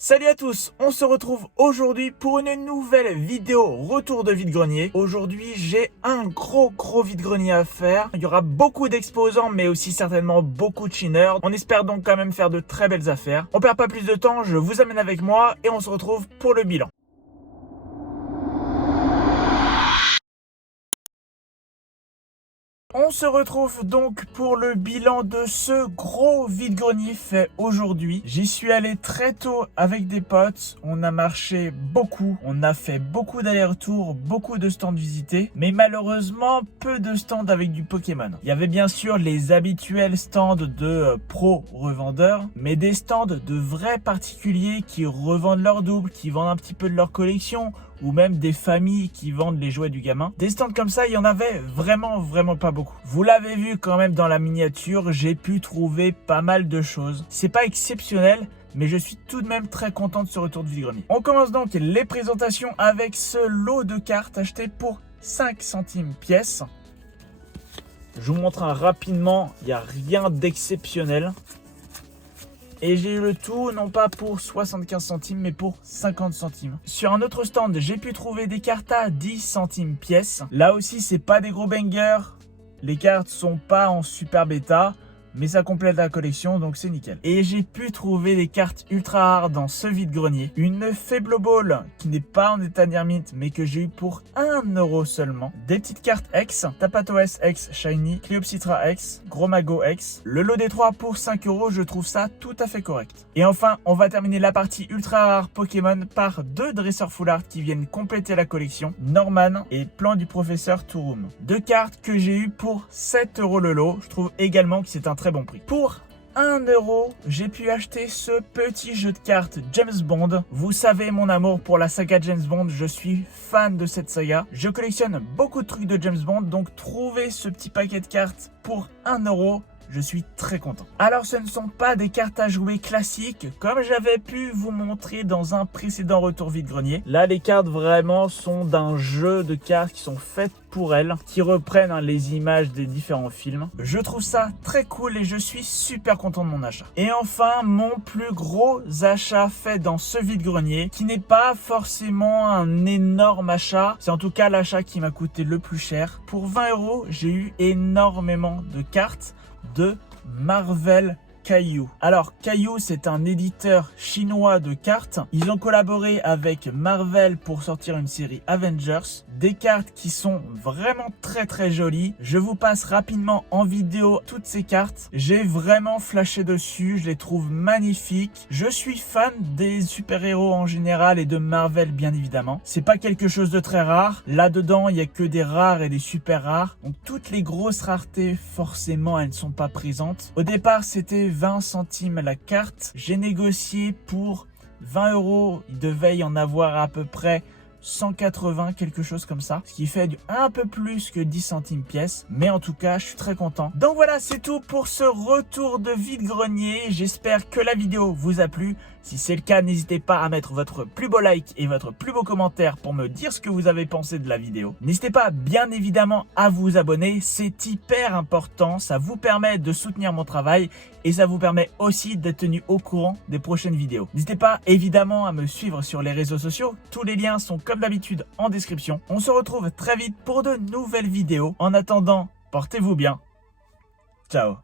Salut à tous, on se retrouve aujourd'hui pour une nouvelle vidéo retour de vide-grenier. Aujourd'hui j'ai un gros vide-grenier à faire. Il y aura beaucoup d'exposants mais aussi certainement beaucoup de chineurs. On espère donc quand même faire de très belles affaires. On perd pas plus de temps, je vous amène avec moi et on se retrouve pour le bilan. On se retrouve donc pour le bilan de ce gros vide-grenier fait aujourd'hui. J'y suis allé très tôt avec des potes, on a marché beaucoup, on a fait beaucoup d'allers-retours, beaucoup de stands visités, mais malheureusement peu de stands avec du Pokémon. Il y avait bien sûr les habituels stands de pro revendeurs, mais des stands de vrais particuliers qui revendent leurs doubles, qui vendent un petit peu de leur collection, ou même des familles qui vendent les jouets du gamin. Des stands comme ça, il y en avait vraiment pas beaucoup. Vous l'avez vu quand même dans la miniature, j'ai pu trouver pas mal de choses. C'est pas exceptionnel, mais je suis tout de même très content de ce retour de vide-grenier. On commence donc les présentations avec ce lot de cartes acheté pour 5 centimes pièce. Je vous montre rapidement, il n'y a rien d'exceptionnel. Et j'ai eu le tout, non pas pour 75 centimes, mais pour 50 centimes. Sur un autre stand, j'ai pu trouver des cartes à 10 centimes pièce. Là aussi, c'est pas des gros bangers. Les cartes sont pas en super bêta, mais ça complète la collection, donc c'est nickel. Et j'ai pu trouver des cartes ultra rares dans ce vide-grenier. Une Faible Ball, qui n'est pas en état d'ermite, mais que j'ai eu pour 1 € seulement. Des petites cartes X, Tapatoes X Shiny, Cleopsitra X, Gromago X. Le lot des 3 pour 5 €, je trouve ça tout à fait correct. Et enfin, on va terminer la partie ultra rare Pokémon par 2 dresseurs full art qui viennent compléter la collection. Norman et Plan du Professeur Touroum. 2 cartes que j'ai eu pour 7 € le lot. Je trouve également que c'est un très bon prix. Pour 1 €, j'ai pu acheter ce petit jeu de cartes James Bond. Vous savez mon amour pour la saga James Bond, je suis fan de cette saga. Je collectionne beaucoup de trucs de James Bond, donc trouver ce petit paquet de cartes pour 1 €, je suis très content. Alors ce ne sont pas des cartes à jouer classiques comme j'avais pu vous montrer dans un précédent retour vide-grenier. Là les cartes vraiment sont d'un jeu de cartes qui sont faites pour elles, qui reprennent les images des différents films. Je trouve ça très cool et je suis super content de mon achat. Et enfin mon plus gros achat fait dans ce vide-grenier, qui n'est pas forcément un énorme achat, c'est en tout cas l'achat qui m'a coûté le plus cher. Pour 20 €, j'ai eu énormément de cartes de Marvel Kayou. Alors Kayou, c'est un éditeur chinois de cartes. Ils ont collaboré avec Marvel pour sortir une série Avengers. Des cartes qui sont vraiment très jolies. Je vous passe rapidement en vidéo toutes ces cartes. J'ai vraiment flashé dessus, je les trouve magnifiques. Je suis fan des super-héros en général et de Marvel bien évidemment. C'est pas quelque chose de très rare. Là-dedans, il n'y a que des rares et des super rares. Donc toutes les grosses raretés, forcément, elles ne sont pas présentes. Au départ, c'était 20 centimes la carte. J'ai négocié pour 20 €. Il devait y en avoir à peu près 180, quelque chose comme ça, ce qui fait un peu plus que 10 centimes pièce, mais en tout cas je suis très content. Donc voilà, c'est tout pour ce retour de vide-grenier. J'espère que la vidéo vous a plu. Si c'est le cas, n'hésitez pas à mettre votre plus beau like et votre plus beau commentaire pour me dire ce que vous avez pensé de la vidéo. N'hésitez pas bien évidemment à vous abonner, c'est hyper important, ça vous permet de soutenir mon travail et ça vous permet aussi d'être tenu au courant des prochaines vidéos. N'hésitez pas évidemment à me suivre sur les réseaux sociaux, tous les liens sont comme d'habitude en description. On se retrouve très vite pour de nouvelles vidéos. En attendant, portez-vous bien. Ciao.